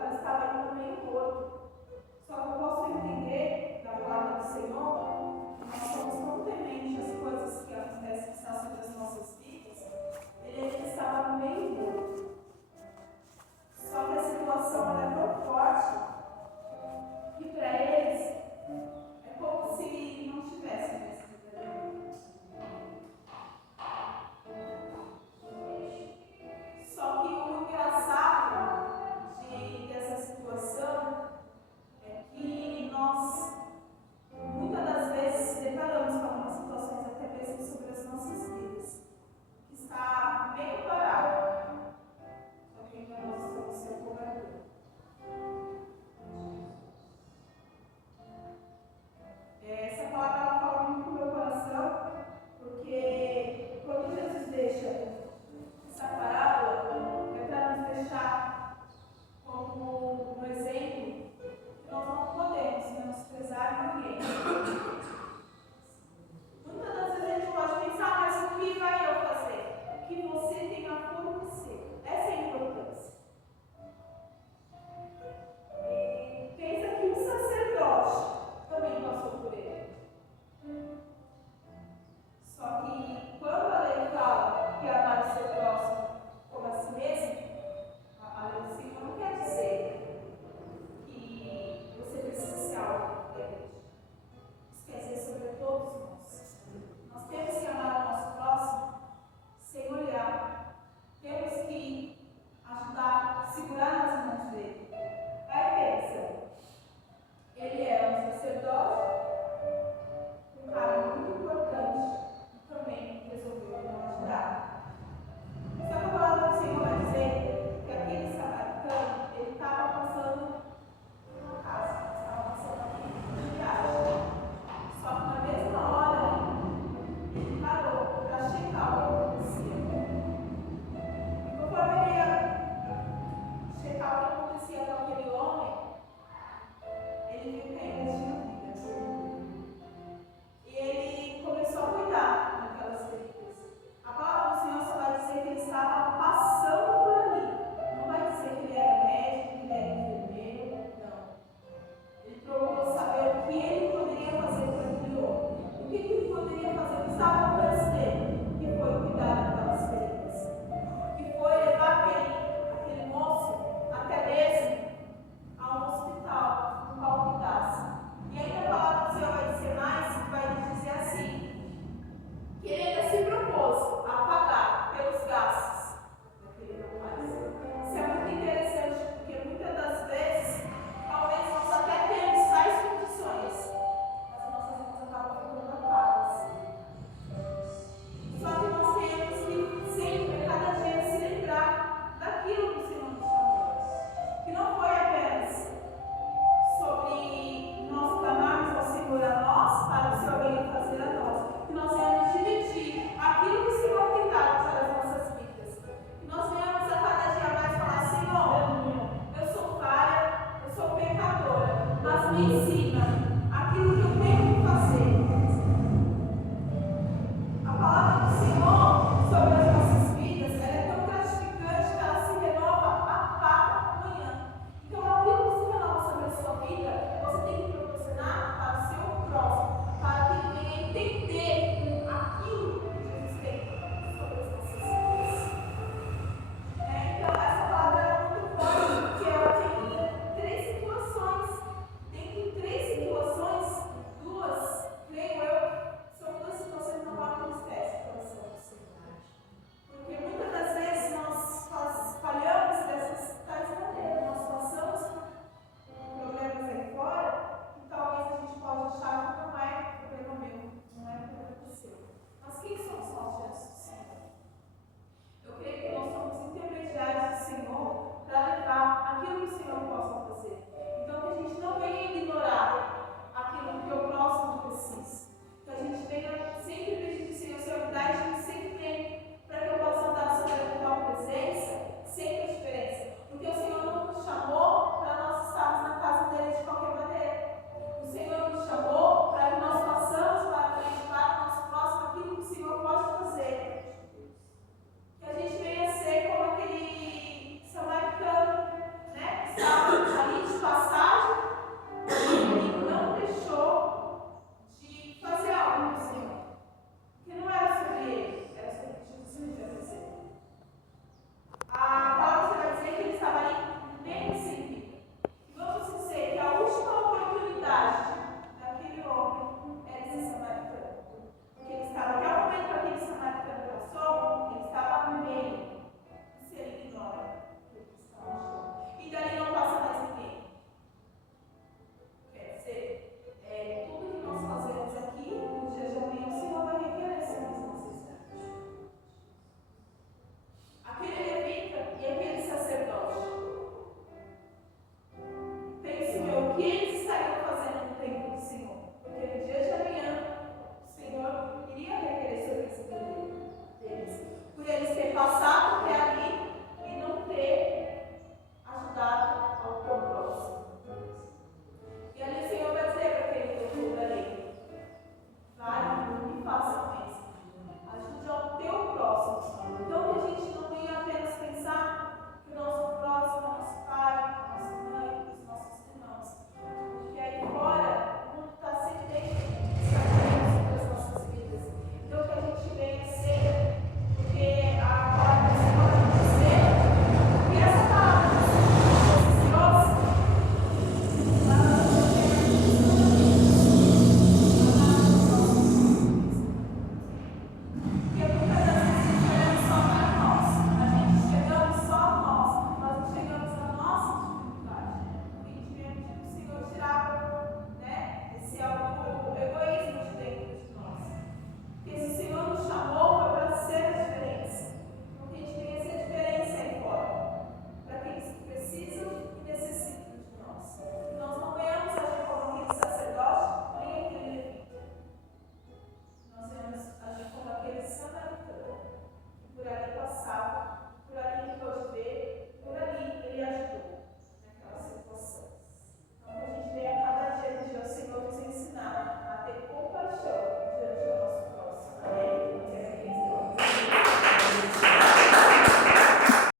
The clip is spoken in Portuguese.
ela estava ainda meio torto. Só que eu posso entender da palavra do Senhor, nós somos tão tementes às coisas que acontecem sobre as nossas vidas, ele estava meio morto. Só que a situação ela é tão forte que para eles é como se não tivesse mais vida dele. Só que o engraçado dessa situação é que nós muitas das vezes se deparamos com algumas situações até mesmo sobre as nossas vidas, que está meio parado, só que ainda nós estamos sendo cobertura. Essa palavra ela fala muito com o meu coração, porque quando Jesus deixa essa parábola, é para nos deixar como um exemplo que nós não podemos menosprezar ninguém. Muitas das vezes a gente pode pensar, mas o que vai eu fazer? O que você tem a fornecer. Essa é a importância. E pensa que um sacerdote também passou por ele. Só que quando a lei fala que amar o seu próximo como a si mesmo, a lei do Senhor não quer dizer que você precisa ser algo diferente. Isso quer dizer sobre todos nós. Nós temos que amar o nosso próximo sem olhar. Temos que ajudar, segurar nas mãos dele. Aí pensa, ele era um sacerdote, um cara muito importante, e também resolveu não ajudar. Só que a palavra do Senhor vai dizer que aquele samaritano, ele estava passando uma casa, estava passando aqui de viagem. Só que na mesma hora, ele parou para checar o que acontecia. E conforme ele ia checar o que acontecia com aquele homem, ele viu que ainda tinha vida. E ele começou a cuidar daquelas feridas. A palavra do Senhor só vai dizer que ele estava passando por ali. Não vai dizer que ele era médico, que ele era enfermeiro. Não. Ele procurou saber o que ele poderia fazer por aquele homem. O que ele poderia fazer que estava ao alcance dele, que foi cuidar daquelas feridas. Que foi levar aquele moço até mesmo a um hospital, no qual cuidasse. E aí a palavra do Senhor vai dizer mais, vai dizer assim, que ele ainda se propôs a pagar pelos gastos daquele rapaz. Isso é muito interessante, porque muitas das vezes, talvez nós até temos tais condições, mas as nossas vidas acabam ficando apagas. Só que nós temos que sempre, cada dia, se lembrar daquilo que o Senhor nos chamou. Que não foi apenas sobre nós clamarmos ao Senhor a nós, para o Senhor bem fazer a nós. Que nós venhamos dividir aquilo que o Senhor tem dado para as nossas vidas. Que nós venhamos a cada dia mais falar, Senhor, eu sou falha, eu sou pecadora, mas me ensina